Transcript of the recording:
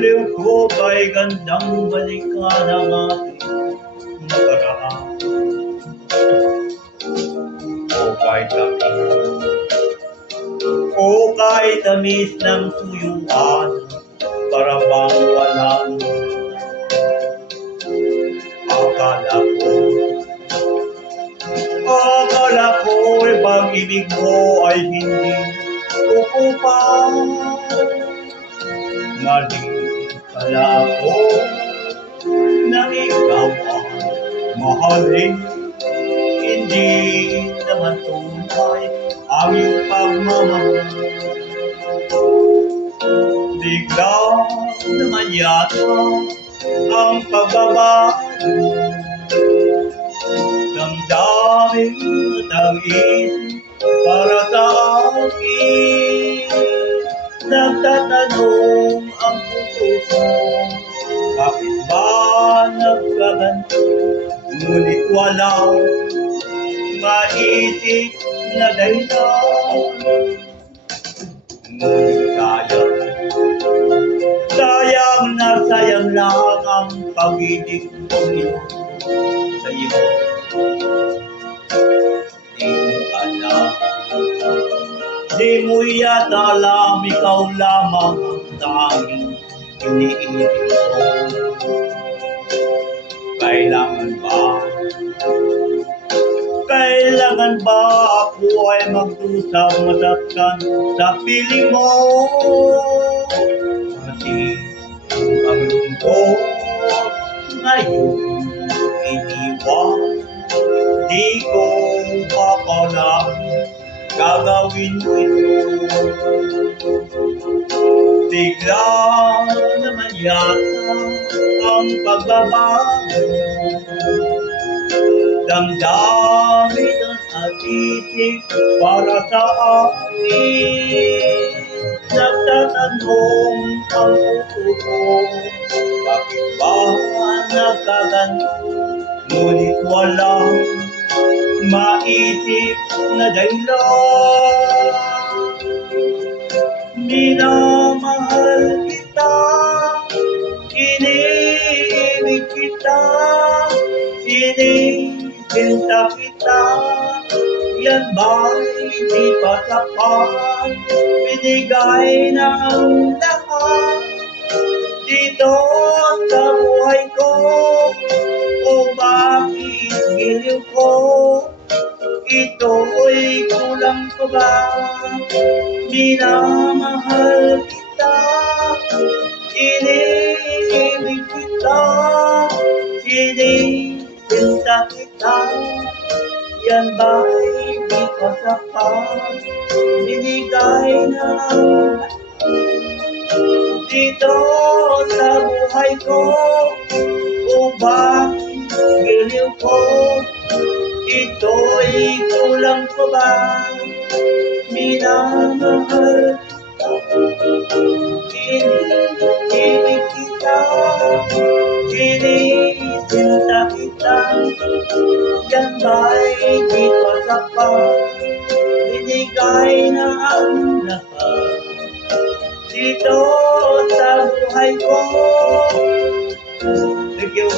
liw ko kay gandang balikan ang ating nakaraan. O kay tamis ng suyuan, para bang walang akala ko pag-ibig mo ay hindi ukupan. Mali pala ako nang ikaw ang mahalin. Hindi naman tunay ang iyong pagmamahal. Bigla naman yata ang pagbabago. Damdamin at ang isip para sa akin. Nagtatanong ang puso ko, bakit ba nagkaganto? Ngunit walang maisip na dahilan. Ngunit sayang na sayang lang ang pag-ibig ko sa iyo. Di mo yata alam, ikaw lamang ang tanging iniibig ko. Kailangan ba ako ay magdusang masaktan sa piling mo? Kasi ang lungkot ngayon iniwan. Di ko akala gagawin mo ito. Bigla naman yata ang pagbabago. Damdamin at isip para sa akin. Nagtatanong ang puso ko, bakit ba nagkaganto? Ngunit walang maisip na dahilan. Minamahal kita, iniibig kita, sinisinta kita. Yan ba'y di pa sapat? Binigay na ang lahat dito sa buhay ko. O bakit giliw ko? Ito'y kulang ko ba? Minamahal kita, iniibig kita, sinisinta kita. Yan ba'y di ka sapat? Binigay na dito sa buhay ko. O bakit giliw ko? Ito'y kulang ko ba? Minamahal kita, iniibig kita, sinisinta kita. Yan ba'y di pa sapat? Binigay na ang lahat dito sa buhay ko. Thank you.